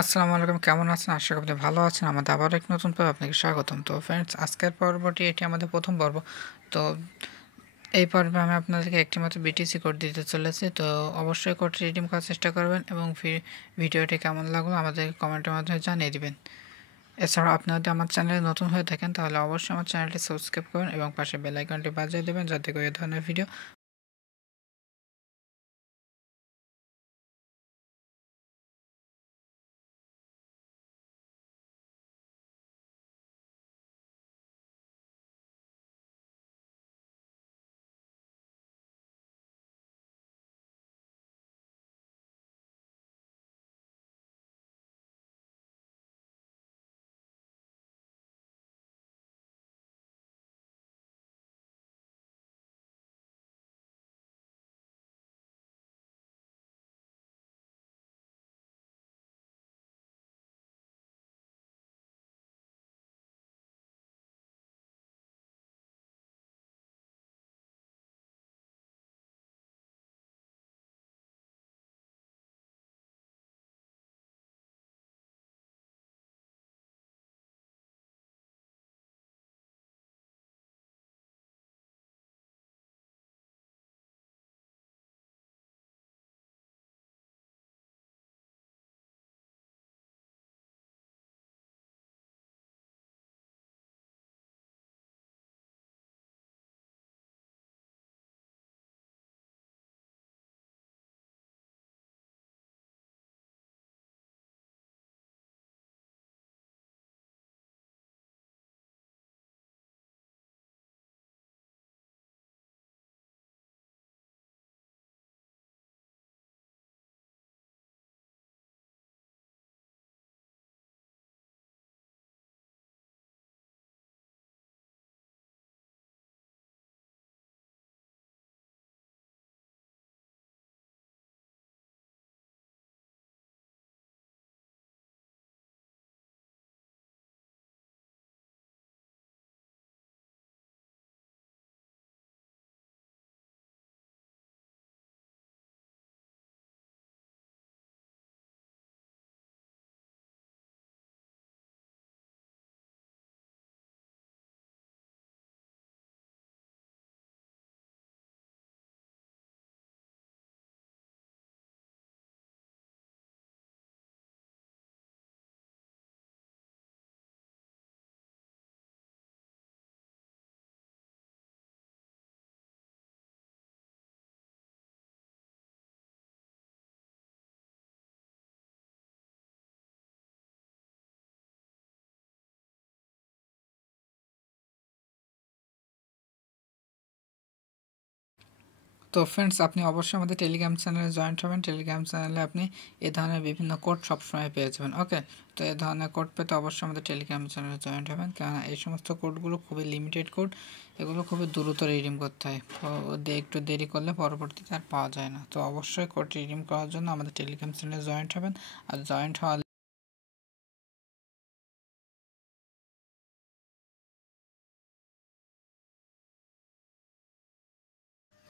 আসসালামু আলাইকুম, কেমন আছেন? আশা করি আপনি ভালো আছেন। আমাদের আবার এক নতুন পর্বে আপনাকে স্বাগতম। তো ফ্রেন্ডস, আজকের পর্বটি এটি আমাদের প্রথম পর্ব। তো এই পর্বে আমি আপনাদেরকে একটি মাত্র বিটিসি কোড দিতে চলেছি। তো অবশ্যই কোডটি রিডিম করার চেষ্টা করবেন এবং ভিডিওটি কেমন লাগলো আমাদের কমেন্টের মাধ্যমে জানিয়ে দিবেন। এছাড়াও আপনি যদি আমার চ্যানেলে নতুন হয়ে থাকেন তাহলে অবশ্যই আমার চ্যানেলটি সাবস্ক্রাইব করবেন এবং পাশে বেল আইকনটি বাজিয়ে দেবেন যাতে করে এই ধরনের ভিডিও। তো ফ্রেন্ডস, আপনি অবশ্যই আমাদের টেলিগ্রাম চ্যানেলে জয়েন্ট হবেন। টেলিগ্রাম চ্যানেলে আপনি এ ধরনের বিভিন্ন কোড সবসময় পেয়ে যাবেন। ওকে, তো এই ধরনের কোড পেতে অবশ্যই আমাদের টেলিগ্রাম চ্যানেলে জয়েন্ট হবেন, কারণ এই সমস্ত কোডগুলো খুবই লিমিটেড কোড। এগুলো খুবই দ্রুত রিডিম করতে হয়। একটু দেরি করলে পরবর্তীতে আর পাওয়া যায় না। তো অবশ্যই কোড রিডিম করার জন্য আমাদের টেলিগ্রাম চ্যানেলে জয়েন্ট হবেন। আর জয়েন্ট হওয়া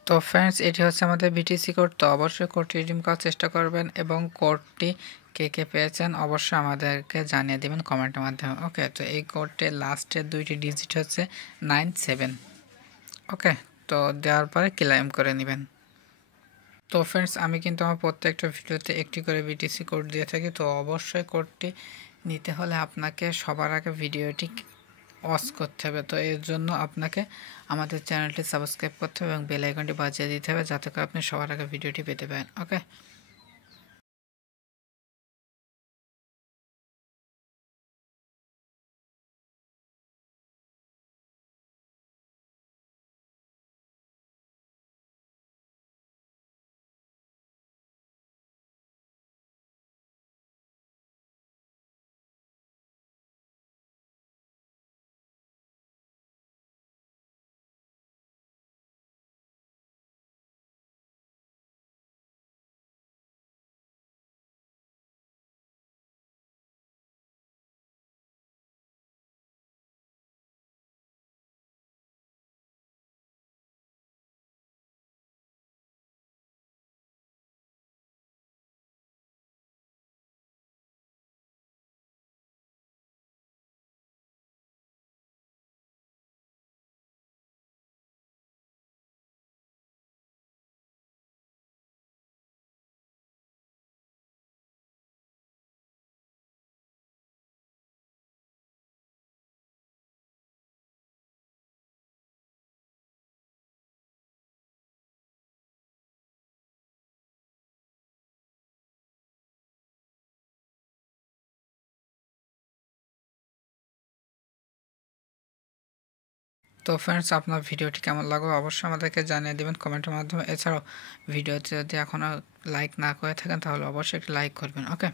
তো ফ্রেন্ডস, এটি হচ্ছে আমাদের বিটিসি কোড। তো অবশ্যই কোডটি রিডিম করার চেষ্টা করবেন এবং কোডটি কে কে পেয়েছেন অবশ্যই আমাদেরকে জানিয়ে দেবেন কমেন্টের মাধ্যমে। ওকে, তো এই কোডটির লাস্টের দুইটি ডিজিট হচ্ছে 97। ওকে, তো দেওয়ার পরে ক্লেম করে নেবেন। তো ফ্রেন্ডস, আমি কিন্তু আমার প্রত্যেকটা ভিডিওতে একটি করে বিটিসি কোড দিয়ে থাকি। তো অবশ্যই কোডটি নিতে হলে আপনাকে সবার আগে ভিডিওটি ওয়াচ করতে হবে। তো এর জন্য আপনাকে আমাদের চ্যানেলটি সাবস্ক্রাইব করতে হবে এবং বেল আইকনটি বাজিয়ে দিতে হবে যাতে করে আপনি সবার আগে ভিডিওটি পেতে পারেন। ওকে। তো ফ্রেন্ডস, আপনার ভিডিওটি কেমন লাগলো অবশ্যই আমাদেরকে জানিয়ে দেবেন কমেন্টের মাধ্যমে। এছাড়াও ভিডিওতে যদি এখনও লাইক না করে থাকেন তাহলে অবশ্যই একটি লাইক করবেন। ওকে।